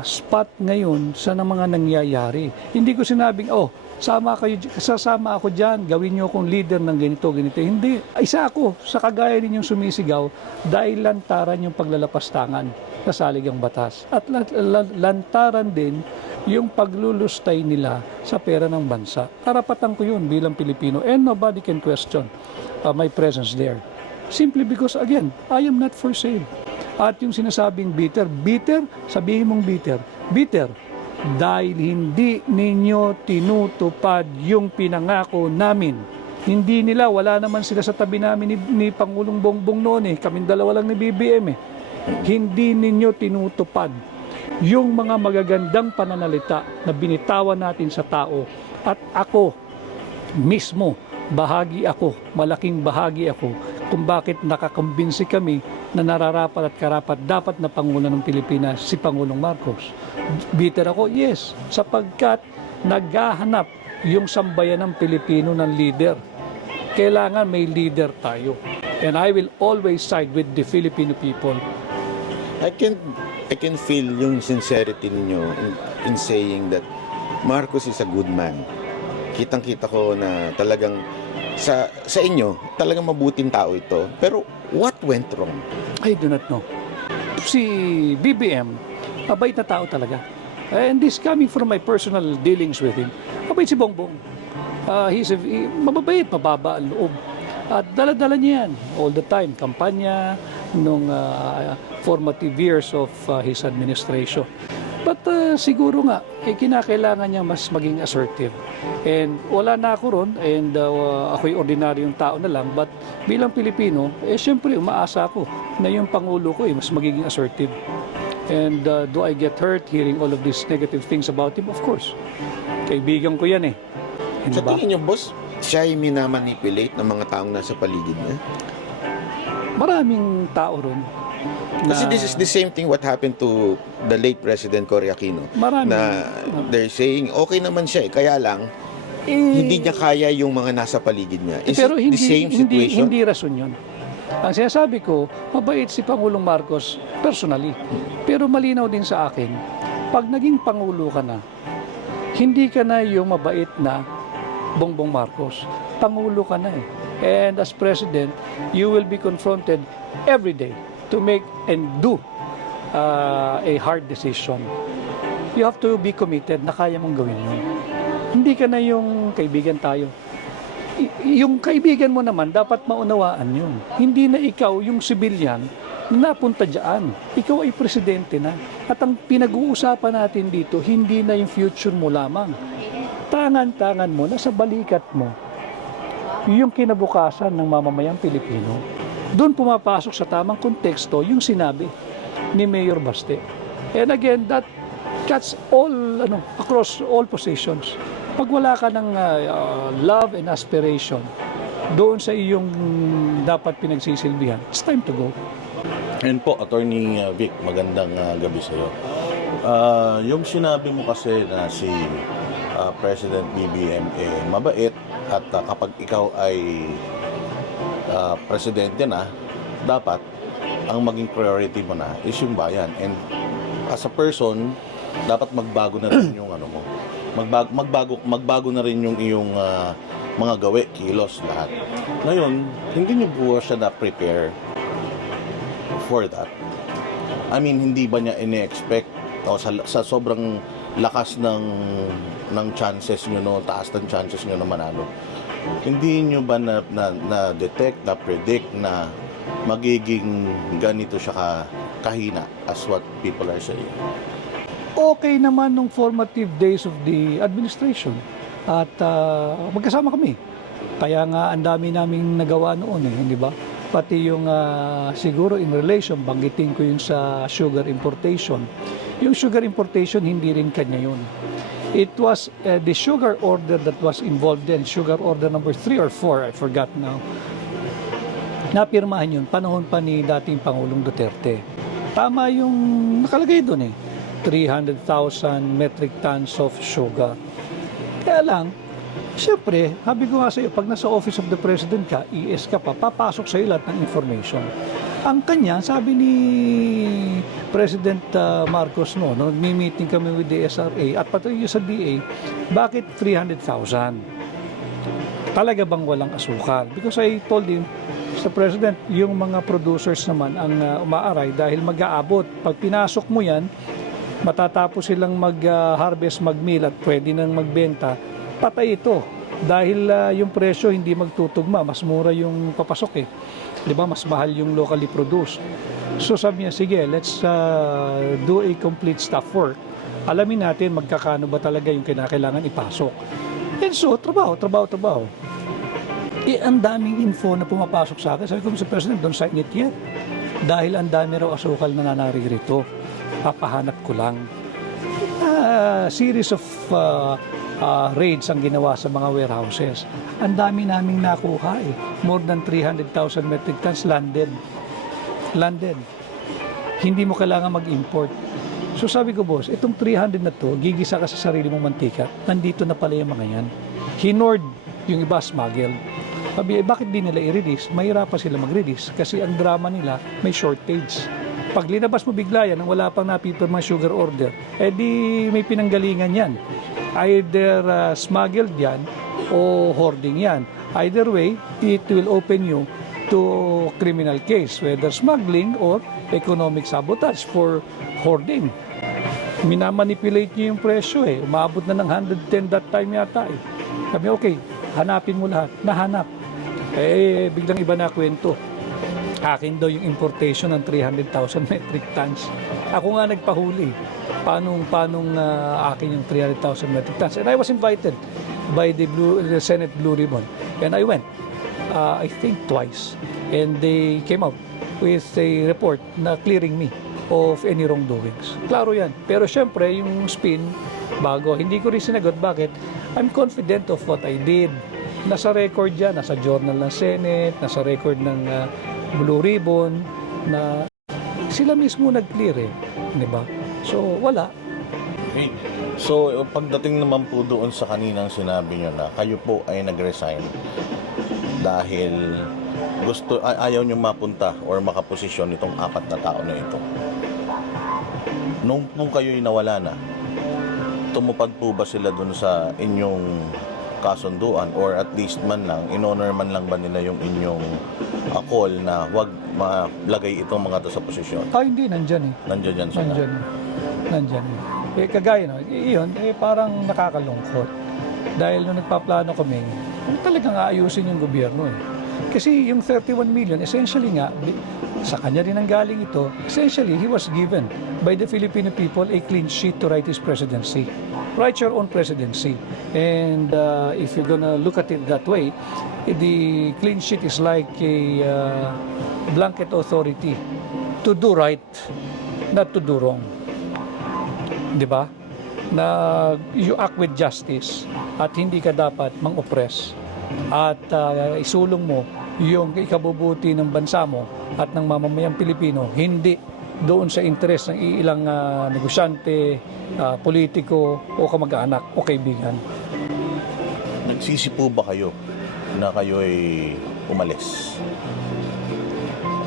spot ngayon sa mga nangyayari. Hindi ko sinabing, sasama ako dyan, gawin nyo akong leader ng ganito. Hindi. Isa ako sa kagaya ninyong sumisigaw dahil lantaran yung paglalapastangan sa saligang batas. At lantaran din yung paglulustay nila sa pera ng bansa. Karapatan ko yun bilang Pilipino and nobody can question my presence there. Simply because, again, I am not for sale. At yung sinasabing bitter, bitter, sabihin mong bitter, bitter, dahil hindi ninyo tinutupad yung pinangako namin. Hindi nila, wala naman sila sa tabi namin ni Pangulong Bongbong noon eh. Kaming dalawa lang ni BBM eh. Hindi ninyo tinutupad yung mga magagandang pananalita na binitawan natin sa tao. At ako mismo, bahagi ako, malaking bahagi ako kung bakit nakakumbinsi kami na nararapat at karapat dapat na Pangulo ng Pilipinas si Pangulong Marcos. Bitter ako? Yes, sapagkat naghahanap yung sambayan ng Pilipino ng leader. Kailangan may leader tayo. And I will always side with the Filipino people. I can feel yung sincerity ninyo in saying that Marcos is a good man. Kitang-kita ko na talagang sa inyo, talagang mabuting tao ito. Pero what went wrong? I do not know. Si BBM, mabait na tao talaga. And this coming from my personal dealings with him. Mabait si Bongbong. Mababait, mababa ang loob. At dala-dala niya yan all the time. Kampanya nung formative years of his administration. But siguro nga, kinakailangan niya mas maging assertive. And wala na ako ron, and ako'y ordinaryong tao na lang, but bilang Pilipino, syempre umaasa ako na yung Pangulo ko mas magiging assertive. And do I get hurt hearing all of these negative things about him? Of course. Kaibigan ko yan eh. Hindi Sa ba? tingin niyo, boss, siya ay minamanipulate ng mga taong nasa paligid niya? Maraming tao ron. Kasi this is the same thing what happened to the late President Cory Aquino. Marami. Na they're saying, okay naman siya kaya lang, hindi niya kaya yung mga nasa paligid niya. Is pero it the same situation? Hindi rason yun. Ang sinasabi ko, mabait si Pangulong Marcos personally. Pero malinaw din sa akin, pag naging Pangulo ka na, hindi ka na yung mabait na Bongbong Marcos. Pangulo ka na eh. And as President, you will be confronted every day to make and do a hard decision. You have to be committed na kaya mong gawin yun. Hindi ka na yung kaibigan tayo. Yung kaibigan mo naman, dapat maunawaan yun. Hindi na ikaw yung civilian na napunta dyan. Ikaw ay presidente na. At ang pinag-uusapan natin dito, hindi na yung future mo lamang. Tangan-tangan mo, nasa balikat mo, yung kinabukasan ng mamamayang Pilipino. Doon pumapasok sa tamang konteksto yung sinabi ni Mayor Baste. And again, that cuts all across all positions. Pag wala ka ng love and aspiration doon sa iyong dapat pinagsisilbihan, it's time to go. And po, Attorney Vic, magandang gabi sa iyo. Yung sinabi mo kasi na si President BBM mabait at kapag ikaw ay presidente na, dapat ang maging priority mo na is yung bayan. And as a person, dapat magbago na rin yung ano mo. Magbago na rin yung iyong mga gawe, kilos, lahat. Ngayon, hindi niyo po siya na-prepare for that. I mean, hindi ba niya ini-expect o sa sobrang lakas ng chances niyo, no, taas ng chances niyo na manalo. Hindi niyo ba na-detect, na-predict na magiging ganito siya kahina as what people are saying? Okay naman nung formative days of the administration. At magkasama kami. Kaya nga ang dami naming nagawa noon di ba? Pati yung siguro in relation, banggitin ko yung sa sugar importation. Yung sugar importation, hindi rin kanya yun. It was the sugar order that was involved in, sugar order number 3 or 4, I forgot now. Napirmahan yun, panahon pa ni dating Pangulong Duterte. Tama yung nakalagay doon 300,000 metric tons of sugar. Kaya lang, siyempre, sabi ko nga sa iyo, pag nasa Office of the President ka, ES ka pa, papasok sa iyo lahat ng information. Ang kanya, sabi ni President Marcos nag-meeting kami with the SRA at pati sa DA, bakit 300,000? Talaga bang walang asukal? Because I told him, Mr. President, yung mga producers naman ang umaaray dahil mag-aabot. Pag pinasok mo yan, matatapos silang mag-harvest, mag-mill at pwede nang magbenta, patay ito. Dahil yung presyo hindi magtutugma, mas mura yung papasok Di ba? Mas mahal yung locally produced. So sabi niya, sige, let's do a complete staff work. Alamin natin magkakano ba talaga yung kinakailangan ipasok. And so, trabaho. Ang daming info na pumapasok sa akin. Sabi ko, Mr. President, don't sign it yet. Dahil ang dami raw asukal na naririto. Papahanap ko lang. Series of raids ang ginawa sa mga warehouses. Ang dami naming nakuha eh. More than 300,000 metric tons landed. Hindi mo kailangan mag-import. So sabi ko, boss, itong 300 na to, gigisa ka sa sarili mong mantika. Nandito na pala yung mga yan. Hinord yung iba smuggled. Sabi, bakit di nila i-release? Mahirapan sila mag-release kasi ang drama nila may shortage. Pag linabas mo bigla yan, nang wala pang napipirma sugar order, di may pinanggalingan yan. Either smuggled yan o hoarding yan. Either way, it will open you to criminal case, whether smuggling or economic sabotage for hoarding. Minamanipulate niyo yung presyo eh. Umabot na ng 110 that time yata eh. Sabi, okay, hanapin mo lahat. Nahanap. Biglang iba na kwento. Akin daw yung importation ng 300,000 metric tons. Ako nga nagpahuli. Paanong akin yung 300,000 metric tons? And I was invited by the Senate Blue Ribbon. And I went, I think twice. And they came out with a report na clearing me of any wrongdoings. Klaro yan. Pero syempre, yung spin, bago, hindi ko rin sinagot. Bakit? I'm confident of what I did. Nasa record yan, nasa journal ng Senate, nasa record ng Blue Ribbon, na sila mismo nag-clear eh. Di ba? So, wala. Okay. So, pagdating naman po doon sa kaninang sinabi nyo na kayo po ay nag-resign dahil ayaw nyo mapunta or makaposisyon itong 4 na tao na ito. Nung po kayo'y nawala na, tumupad po ba sila doon sa inyong kasunduan or at least man lang, in-honor man lang ba nila yung inyong call na wag malagay itong mga to sa posisyon? Hindi, nandyan eh. Nandiyan yan sila. Nandyan eh. Kagaya no, iyon, parang nakakalungkot. Dahil nung nagpaplano kami, talagang aayusin yung gobyerno eh. Kasi yung 31 million, essentially nga, sa kanya rin ang galing ito, essentially, he was given by the Filipino people a clean sheet to write his presidency. Write your own presidency. And if you're gonna look at it that way, the clean sheet is like a blanket authority to do right, not to do wrong. Di ba? Na you act with justice at hindi ka dapat mang-oppress at isulong mo yung ikabubuti ng bansa mo at ng mamamayang Pilipino, hindi doon sa interes ng ilang negosyante, politiko o kamag-anak o kaibigan. Nagsisi po ba kayo na kayo ay umalis?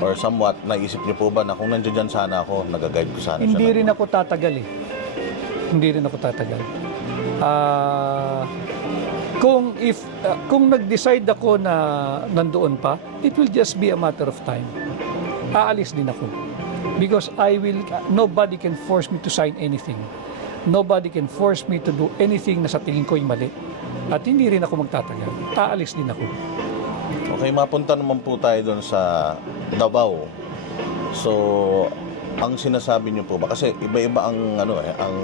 Or somewhat, naisip niyo po ba na kung nandiyan sana ako, nag-guide ko sana Hindi siya? rin ako tatagal eh. Hindi rin ako tatagal. Kung nag-decide ako na nandoon pa, it will just be a matter of time. Aalis din ako. Because nobody can force me to sign anything. Nobody can force me to do anything na sa tingin ko'y mali. At hindi rin ako magtatagal. Aalis din ako. Okay, mapunta naman po tayo doon sa Davao. So, ang sinasabi niyo po ba, kasi iba-iba ang ang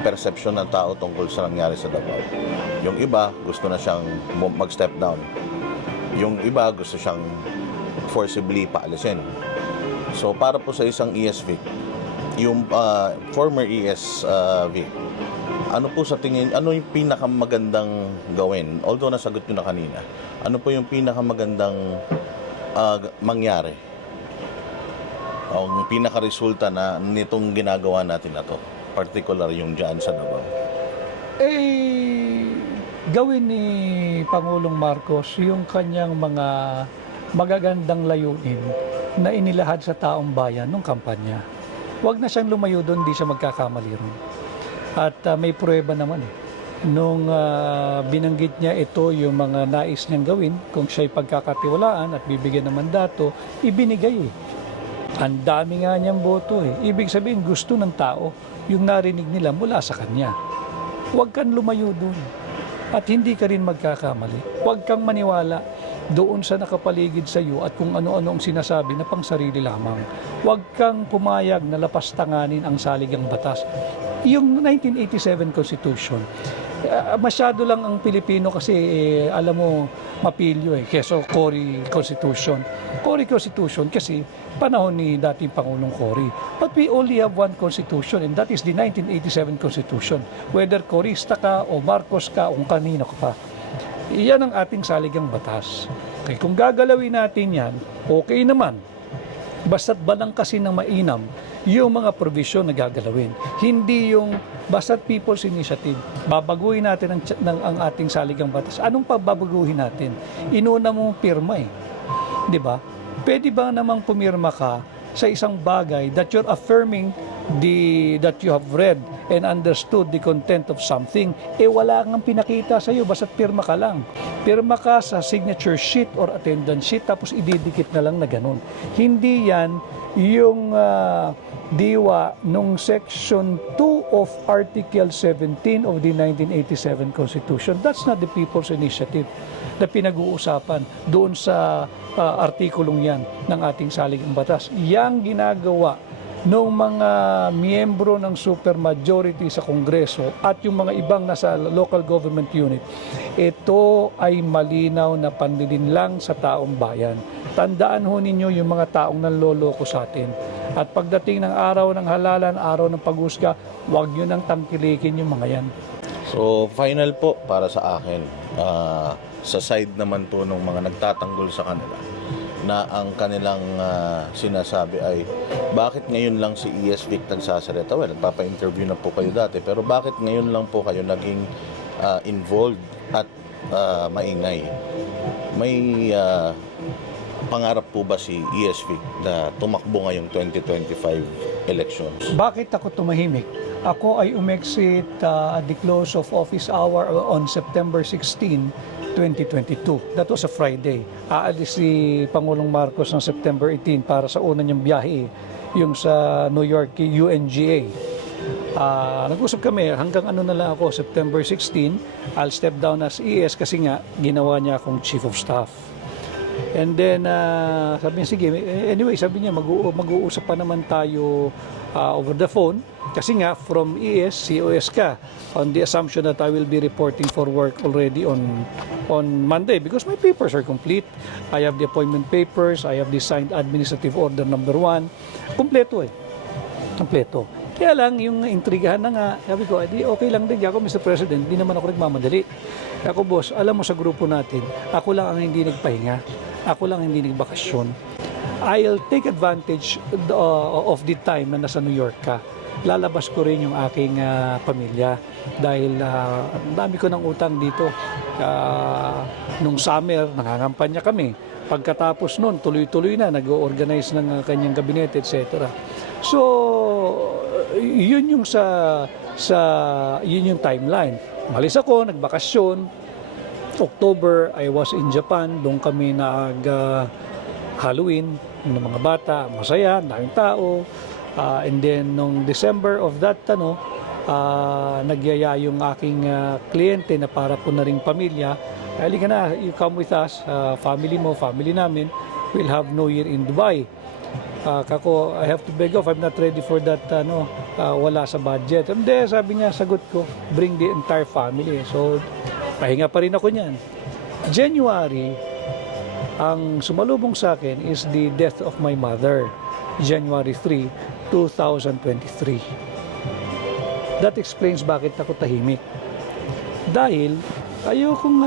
perception ng tao tungkol sa nangyari sa Davao. Yung iba gusto na siyang mag-step down. Yung iba gusto siyang forcibly paalisin. So para po sa isang ESV, yung former ESV, ano po sa tingin, ano yung pinakamagandang gawin? Although nasagot nyo na kanina, ano po yung pinakamagandang mangyari? Ang pinaka-resulta na nitong ginagawa natin na to, particular yung dyan sa Davao? Gawin ni Pangulong Marcos yung kanyang mga magagandang layunin na inilahad sa taong bayan nung kampanya. Huwag na siyang lumayo doon, di siya magkakamali ron. At may pruweba naman eh. Nung binanggit niya ito yung mga nais niyang gawin, kung siya'y pagkakatiwalaan at bibigyan ng mandato, ibinigay eh. Ang dami nga niyang boto eh. Ibig sabihin, gusto ng tao yung narinig nila mula sa kanya. Huwag kang lumayo doon. At hindi ka rin magkakamali. Huwag kang maniwala doon sa nakapaligid sa iyo at kung ano-ano ang sinasabi na pang sarili lamang. Huwag kang pumayag na lapastanganin ang saligang batas. Yung 1987 Constitution, masyado lang ang Pilipino kasi alam mo mapilyo keso Cory Constitution. Cory Constitution kasi panahon ni dating Pangulong Cory. But we only have one Constitution and that is the 1987 Constitution. Whether Corista ka o Marcos ka o kung kanino ka pa. Iyan ang ating saligang batas. Okay, kung gagalawin natin yan, okay naman. Basta't balang kasi ng mainam yung mga provision na gagalawin. Hindi yung basta't people's initiative. Babaguhin natin ang ating saligang batas. Anong pagbabaguhin natin? Inuna mo pirma Di ba? Pwede ba namang pumirma ka sa isang bagay that you're affirming that you have read and understood the content of something, wala kang pinakita sa iyo, basta pirma ka lang. Pirma ka sa signature sheet or attendance sheet, tapos ididikit na lang na ganun. Hindi yan yung diwa nung Section 2 of Article 17 of the 1987 Constitution. That's not the people's initiative na pinag-uusapan doon sa artikulong yan ng ating saligang batas. Yang ginagawa ng mga miyembro ng supermajority sa Kongreso at yung mga ibang nasa local government unit, ito ay malinaw na panlilin lang sa taong bayan. Tandaan ho ninyo yung mga taong nanloloko sa atin. At pagdating ng araw ng halalan, araw ng paghusga, huwag nyo nang tangkilikin yung mga yan. So, final po para sa akin, sa side naman to ng mga nagtatanggol sa kanila, na ang kanilang sinasabi ay bakit ngayon lang si ES Vic nagsasalita? Well, nagpapa-interview na po kayo dati, pero bakit ngayon lang po kayo naging involved at maingay? May pangarap po ba si ES Vic na tumakbo ngayong 2025 elections? Bakit ako tumahimik? Ako ay umexit at the close of office hour on September 16, 2022. That was a Friday. Aalis si Pangulong Marcos ng September 18 para sa una niyang biyahe, yung sa New York UNGA. Nag-usap kami hanggang ano na lang ako, September 16, I'll step down as ES kasi nga ginawa niya akong Chief of Staff. And then, sabi niya, sige, anyway, sabi niya, mag-uusap pa naman tayo over the phone. Kasi nga, from ES, COS ka, on the assumption that I will be reporting for work already on Monday because my papers are complete. I have the appointment papers, I have the signed administrative order number 1. Kompleto Kompleto. Kaya lang, yung intrigahan na nga, sabi ko, okay lang din ako, Mr. President, hindi naman ako nagmamadali. Ako, boss, alam mo sa grupo natin, ako lang ang hindi nagpahinga. Ako lang ang hindi nagbakasyon. I'll take advantage of the time na nasa New York ka. Lalabas ko rin yung aking pamilya dahil ang dami ko ng utang dito. Nung summer, nangangampanya kami. Pagkatapos nun, tuloy-tuloy na, nag-organize ng kanyang gabinete, etc. So, yun yung yun yung timeline. Malis ako, nagbakasyon. October, I was in Japan. Doon kami Halloween ng mga bata, masaya, daming tao. And then, nung December of that, nagyaya yung aking kliyente na para po na ring pamilya. Halika na, you come with us, family mo, family namin. We'll have New Year in Dubai. Kako, I have to beg off, I'm not ready for that, wala sa budget. And then, sabi niya, sagot ko, bring the entire family. So, pahinga pa rin ako niyan. January, ang sumalubong sa akin is the death of my mother, January 3, 2023. That explains bakit ako tahimik. Dahil, ayokong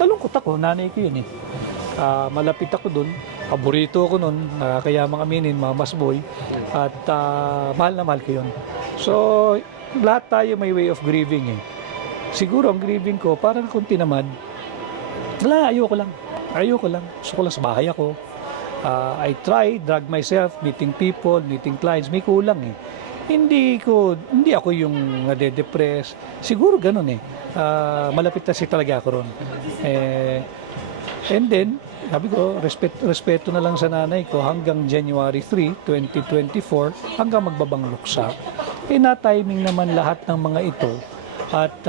nalungkot ako, nanay ko yun malapit ako dun, paborito ko nun, kaya mga aminin, mga masboy, at mahal na mahal ko yun. So, lahat tayo may way of grieving Siguro ang grieving ko, parang akong tinamad. Wala, ayoko lang. Gusto ko lang sa bahay ako. I try, drag myself, meeting people, meeting clients, may kulang Hindi ako yung nade-depress. Siguro ganun malapit na talaga ako ron. And then, sabi ko, respeto na lang sa nanay ko hanggang January 3, 2024, hanggang magbabang luksa. Na-timing naman lahat ng mga ito At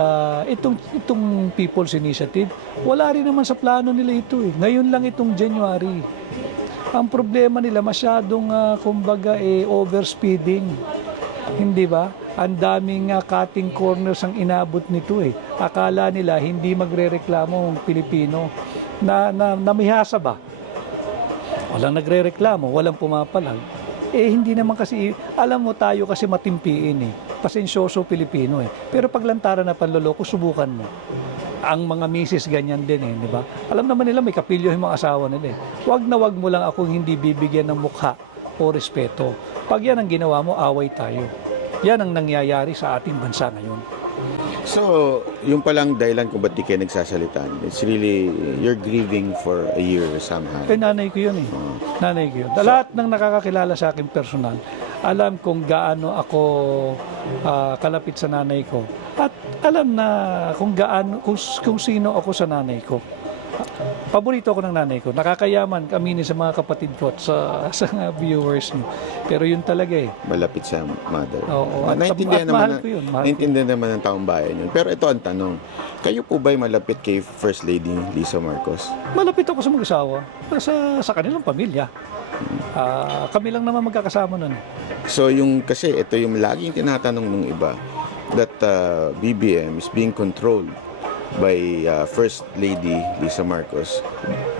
itong People's Initiative, wala rin naman sa plano nila ito eh. Ngayon lang itong January. Ang problema nila masyadong kumbaga overspeeding. Hindi ba? Ang daming cutting corners ang inabot nito eh. Akala nila hindi magrereklamo ang Pilipino. Namihasa ba? Walang nagrereklamo, walang pumapalag. Hindi naman kasi, alam mo tayo kasi matimpiin eh. Pasensyoso Pilipino eh. Pero paglantaran na panloloko, subukan mo. Ang mga misis ganyan din eh, di ba? Alam naman nila may kapilyo yung mga asawa nila eh. Wag na wag mo lang akong hindi bibigyan ng mukha o respeto. Pag yan ang ginawa mo, away tayo. Yan ang nangyayari sa ating bansa ngayon. So, yung palang dahilan kung ba't di kayo nagsasalita, it's really, you're grieving for a year somehow. Nanay ko yun eh. Nanay ko yun. Lahat ng nakakakilala sa akin personal, alam kung gaano ako kalapit sa nanay ko. At alam na kung gaano, kung sino ako sa nanay ko. Paborito ako ng nanay ko. Nakakayaman kami sa mga kapatid ko at sa mga viewers niyo. Pero yun talaga eh. Malapit sa mother. Oo. At Naintindihan mahal naman, ko yun. Mahal ko. naintindihan naman ng taong bayan yun. Pero ito ang tanong, kayo po ba'y malapit kay First Lady Lisa Marcos? Malapit ako sa mag-asawa. Sa kanilang pamilya. Kami lang naman magkakasama nun. So kasi ito yung laging tinatanong ng iba, that BBM is being controlled by First Lady Lisa Marcos.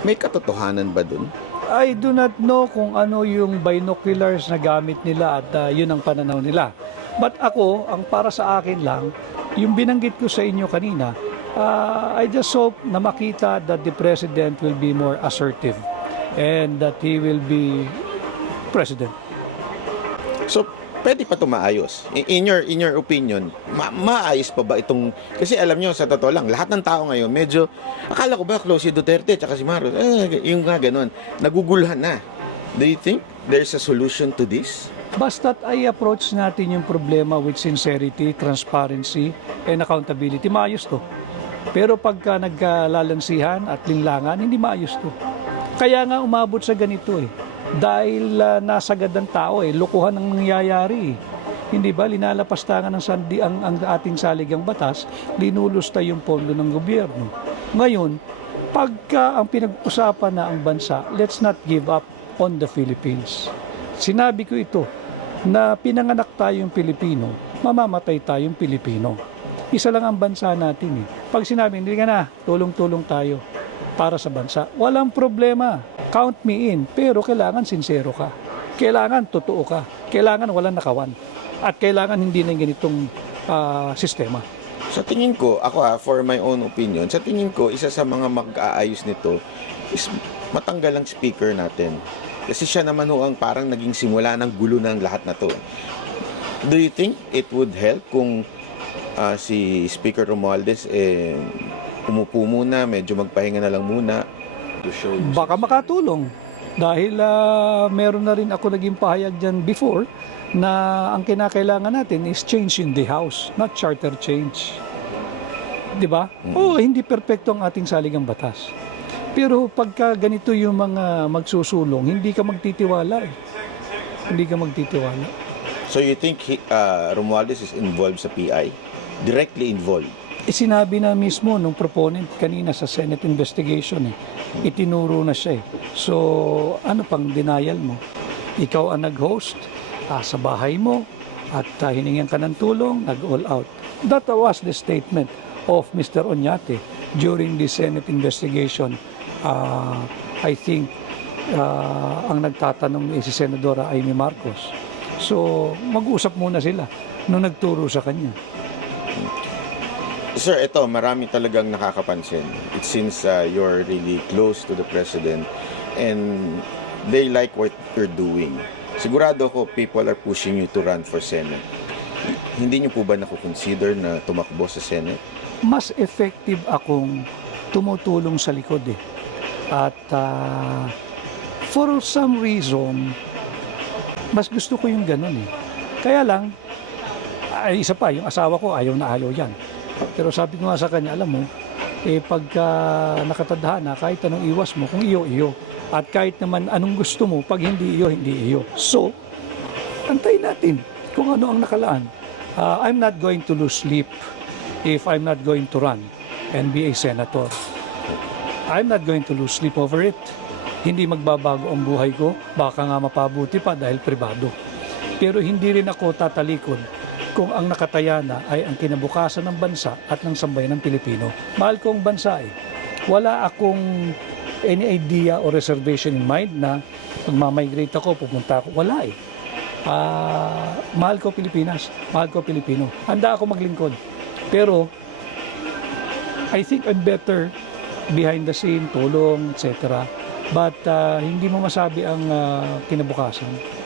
May katotohanan ba dun? I do not know kung ano yung binoculars na gamit nila at yun ang pananaw nila. But ako, ang para sa akin lang, yung binanggit ko sa inyo kanina, I just hope na makita that the President will be more assertive and that he will be President. So, pwede pa ito maayos. In your opinion, maayos pa ba itong... Kasi alam nyo, sa totoo lang, lahat ng tao ngayon, medyo, akala ko ba, close si Duterte, tsaka si Marcos, yung nga ganun, nagugulhan na. Do you think there's a solution to this? Basta't ay approach natin yung problema with sincerity, transparency, and accountability, maayos to. Pero pagka nagkalalansihan at linlangan, hindi maayos to. Kaya nga umabot sa ganito eh. Dahil nasagad ng tao lukuhan ang nangyayari. Hindi ba linalapastangan ang ating saligang batas, linulusta yung pondo ng gobyerno. Ngayon, pagka ang pinag-usapan na ang bansa, let's not give up on the Philippines. Sinabi ko ito, na pinanganak tayong Pilipino, mamamatay tayong Pilipino. Isa lang ang bansa natin eh. Pag sinabi, hindi ka na, tulong-tulong tayo para sa bansa, walang problema. Count me in, pero kailangan sincero ka. Kailangan totoo ka. Kailangan walang nakawan. At kailangan hindi na ganitong sistema. Sa tingin ko, ako for my own opinion, sa tingin ko, isa sa mga mag-aayos nito is matanggal ang speaker natin. Kasi siya naman ang parang naging simula ng gulo ng lahat na to. Do you think it would help kung si Speaker Romualdez umupo muna, medyo magpahinga na lang muna? Baka makatulong dahil meron na rin ako naging pahayag dyan before na ang kinakailangan natin is change in the house, not charter change. Di ba? Hindi perpekto ang ating saligang batas. Pero pagka ganito yung mga magsusulong, hindi ka magtitiwala eh. Hindi ka magtitiwala. So you think Romualdez is involved sa PI? Directly involved? Sinabi na mismo nung proponent kanina sa Senate investigation itinuro na siya So, ano pang denial mo? Ikaw ang nag-host sa bahay mo at hiningan ka ng tulong, nag-all out. That was the statement of Mr. Oñate during the Senate investigation. I think ang nagtatanong si Senadora Amy Marcos. So, mag-usap muna sila nung nagturo sa kanya. Sir, ito, marami talagang nakakapansin. It seems you're really close to the President and they like what you're doing. Sigurado ko, people are pushing you to run for Senate. Hindi niyo po ba nakukonsider na tumakbo sa Senate? Mas effective akong tumutulong sa likod At for some reason, mas gusto ko yung ganun Kaya lang, isa pa, yung asawa ko ayaw na ayaw yan. Pero sabi ko nga sa kanya, alam mo, pagka nakatadhana, kahit anong iwas mo, kung iyo, iyo. At kahit naman anong gusto mo, pag hindi iyo, hindi iyo. So, antayin natin kung ano ang nakalaan. I'm not going to lose sleep if I'm not going to run and be a senator. I'm not going to lose sleep over it. Hindi magbabago ang buhay ko, baka nga mapabuti pa dahil pribado. Pero hindi rin ako tatalikod kung ang nakataya na ay ang kinabukasan ng bansa at ng sambayan ng Pilipino. Mahal ko ang bansa eh. Wala akong any idea or reservation in mind na magmamigrate ako, pupunta ako. Wala eh. Mahal ko Pilipinas, mahal ko Pilipino. Handa ako maglingkod. Pero I think I'm better behind the scene, tulong, etc. But hindi mo masabi ang kinabukasan.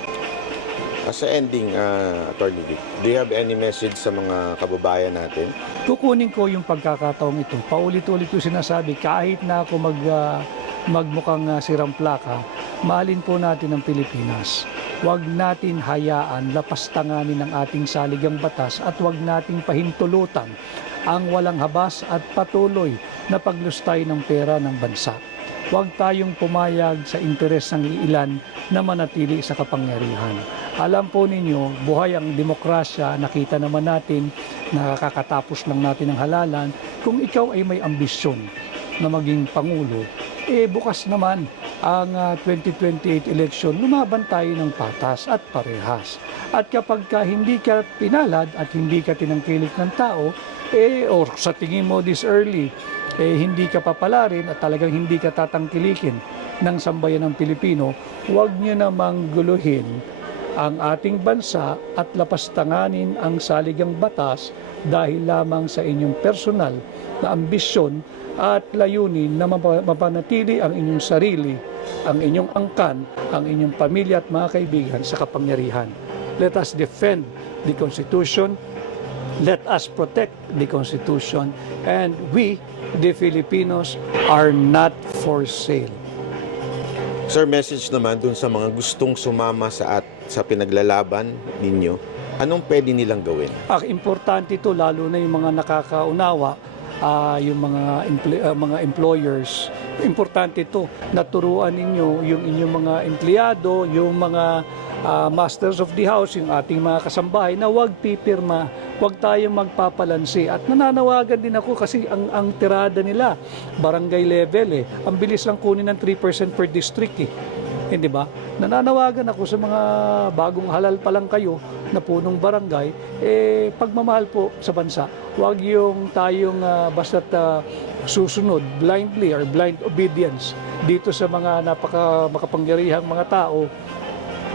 As a ending, Attorney Vic, do you have any message sa mga kababayan natin? Kukunin ko yung pagkakataong ito. Paulit-ulit ko sinasabi, kahit na ako magmukhang sirang plaka, mahalin po natin ang Pilipinas. Huwag natin hayaan lapastanganin ng ating saligang batas at huwag nating pahintulutan ang walang habas at patuloy na paglustay ng pera ng bansa. Huwag tayong pumayag sa interes ng ilan na manatili sa kapangyarihan. Alam po ninyo, buhay ang demokrasya, nakita naman natin, nakakatapos lang natin ang halalan. Kung ikaw ay may ambisyon na maging Pangulo, bukas naman ang 2028 election, lumaban tayo ng patas at parehas. At kapag hindi ka pinalad at hindi ka tinangkilik ng tao, or sa tingin mo this early, hindi ka papalarin at talagang hindi ka tatangkilikin ng sambayan ng Pilipino, huwag nyo namang guluhin ang ating bansa at lapastanganin ang saligang batas dahil lamang sa inyong personal na ambisyon at layunin na mapanatili ang inyong sarili, ang inyong angkan, ang inyong pamilya at mga kaibigan sa kapangyarihan. Let us defend the Constitution. Let us protect the Constitution, and we, the Filipinos, are not for sale. Sir, message naman dun sa mga gustong sumama sa pinaglalaban ninyo, anong pwede nilang gawin? Importante ito, lalo na yung mga nakakaunawa, yung mga employers. Importante ito, naturuan ninyo yung inyong mga empleyado, yung mga masters of the house, yung ating mga kasambahay, na huwag pipirma, huwag tayong magpapalansi. At nananawagan din ako kasi ang tirada nila, barangay level ang bilis lang kunin ng 3% per district Hindi ba? Nananawagan ako sa mga bagong halal pa lang kayo na punong barangay, pagmamahal po sa bansa. Huwag yung tayong basta't susunod blindly or blind obedience dito sa mga makapangyarihang mga tao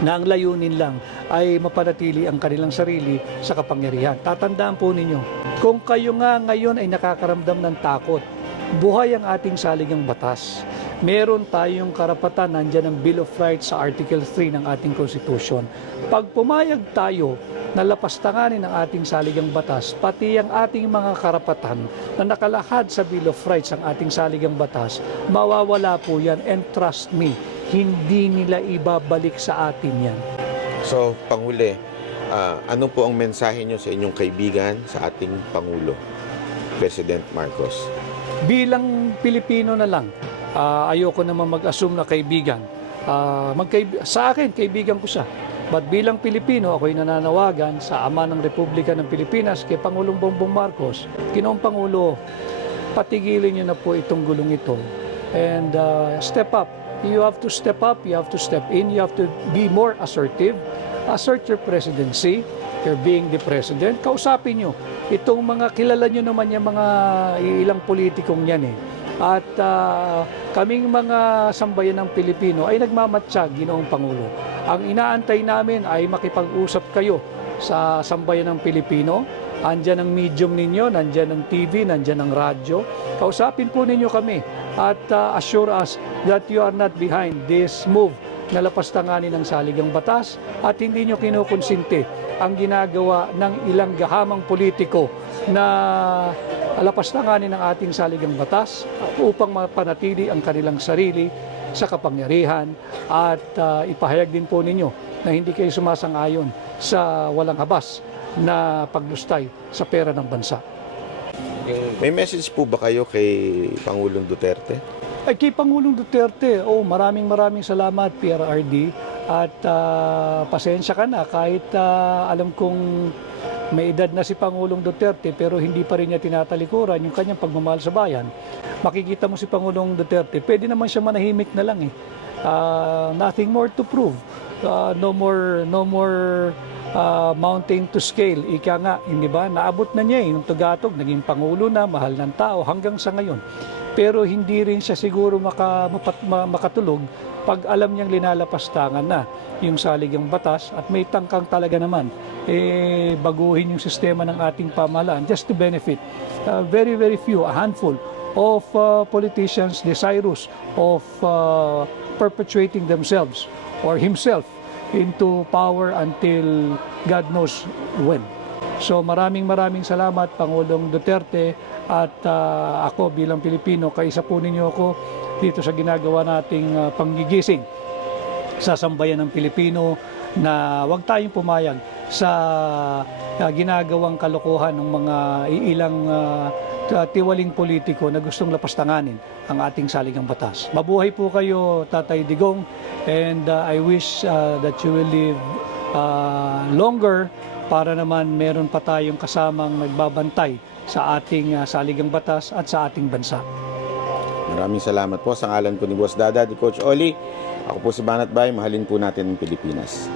na ang layunin lang ay mapanatili ang kanilang sarili sa kapangyarihan. Tatandaan po ninyo, kung kayo nga ngayon ay nakakaramdam ng takot, buhay ang ating saligang batas. Meron tayong karapatan, nandyan ang Bill of Rights sa Article 3 ng ating Constitution. Pag pumayag tayo na lapastanganin ang ating saligang batas, pati ang ating mga karapatan na nakalahad sa Bill of Rights ang ating saligang batas, mawawala po yan, and trust me, hindi nila ibabalik sa atin yan. So, panghuli, ano po ang mensahe nyo sa inyong kaibigan, sa ating Pangulo, President Marcos? Bilang Pilipino na lang, ayoko naman mag-assume na kaibigan. Sa akin, kaibigan ko siya. But bilang Pilipino, ako'y nananawagan sa Ama ng Republika ng Pilipinas, kay Pangulong Bongbong Marcos, Ginoong Pangulo, patigilin niyo na po itong gulong ito. And step up. You have to step up, you have to step in, you have to be more assertive. Assert your presidency, you're being the president. Kausapin nyo. Itong mga, kilala nyo naman yung mga ilang politikong yan At kaming mga sambayan ng Pilipino ay nagmamatsyag, Ginoong Pangulo. Ang inaantay namin ay makipag-usap kayo sa sambayan ng Pilipino. Andyan ang medium ninyo, nandyan ang TV, nandyan ang radyo. Kausapin po ninyo kami at assure us that you are not behind this move na lapastanganin ng saligang batas at hindi nyo kinukonsinte ang ginagawa ng ilang gahamang politiko na lapastanganin ng ating saligang batas upang mapanatili ang kanilang sarili sa kapangyarihan at ipahayag din po ninyo na hindi kayo sumasang-ayon sa walang habas na paglustay sa pera ng bansa. May message po ba kayo kay Pangulong Duterte? Ay, kay Pangulong Duterte, maraming salamat, PRRD. At pasensya ka na kahit alam kong may edad na si Pangulong Duterte pero hindi pa rin niya tinatalikuran yung kanyang pagmamahal sa bayan, makikita mo si Pangulong Duterte, pwede naman siya manahimik na lang eh. Nothing more to prove. No more mounting to scale. Ika nga, hindi ba? Naabot na niya yung tugatog, naging Pangulo na, mahal ng tao hanggang sa ngayon. Pero hindi rin siya siguro makatulog pag alam niyang linalapastangan na yung saligang batas at may tangkang talaga naman baguhin yung sistema ng ating pamahalaan just to benefit very few, a handful of politicians desirous of perpetuating themselves or himself into power until God knows when. So maraming salamat Pangulong Duterte at ako bilang Pilipino, kaisa po ninyo ako dito sa ginagawa nating panggigising sa sambayan ng Pilipino na huwag tayong pumayag sa ginagawang kalokohan ng mga ilang tiwaling politiko na gustong lapastanganin ang ating saligang batas. Mabuhay po kayo, Tatay Digong, and I wish that you will live longer para naman meron pa tayong kasamang nagbabantay sa ating saligang batas at sa ating bansa. Maraming salamat po sa ngalan po ni Boss Dada, ni Coach Oli. Ako po si Banat Bay, mahalin po natin ang Pilipinas.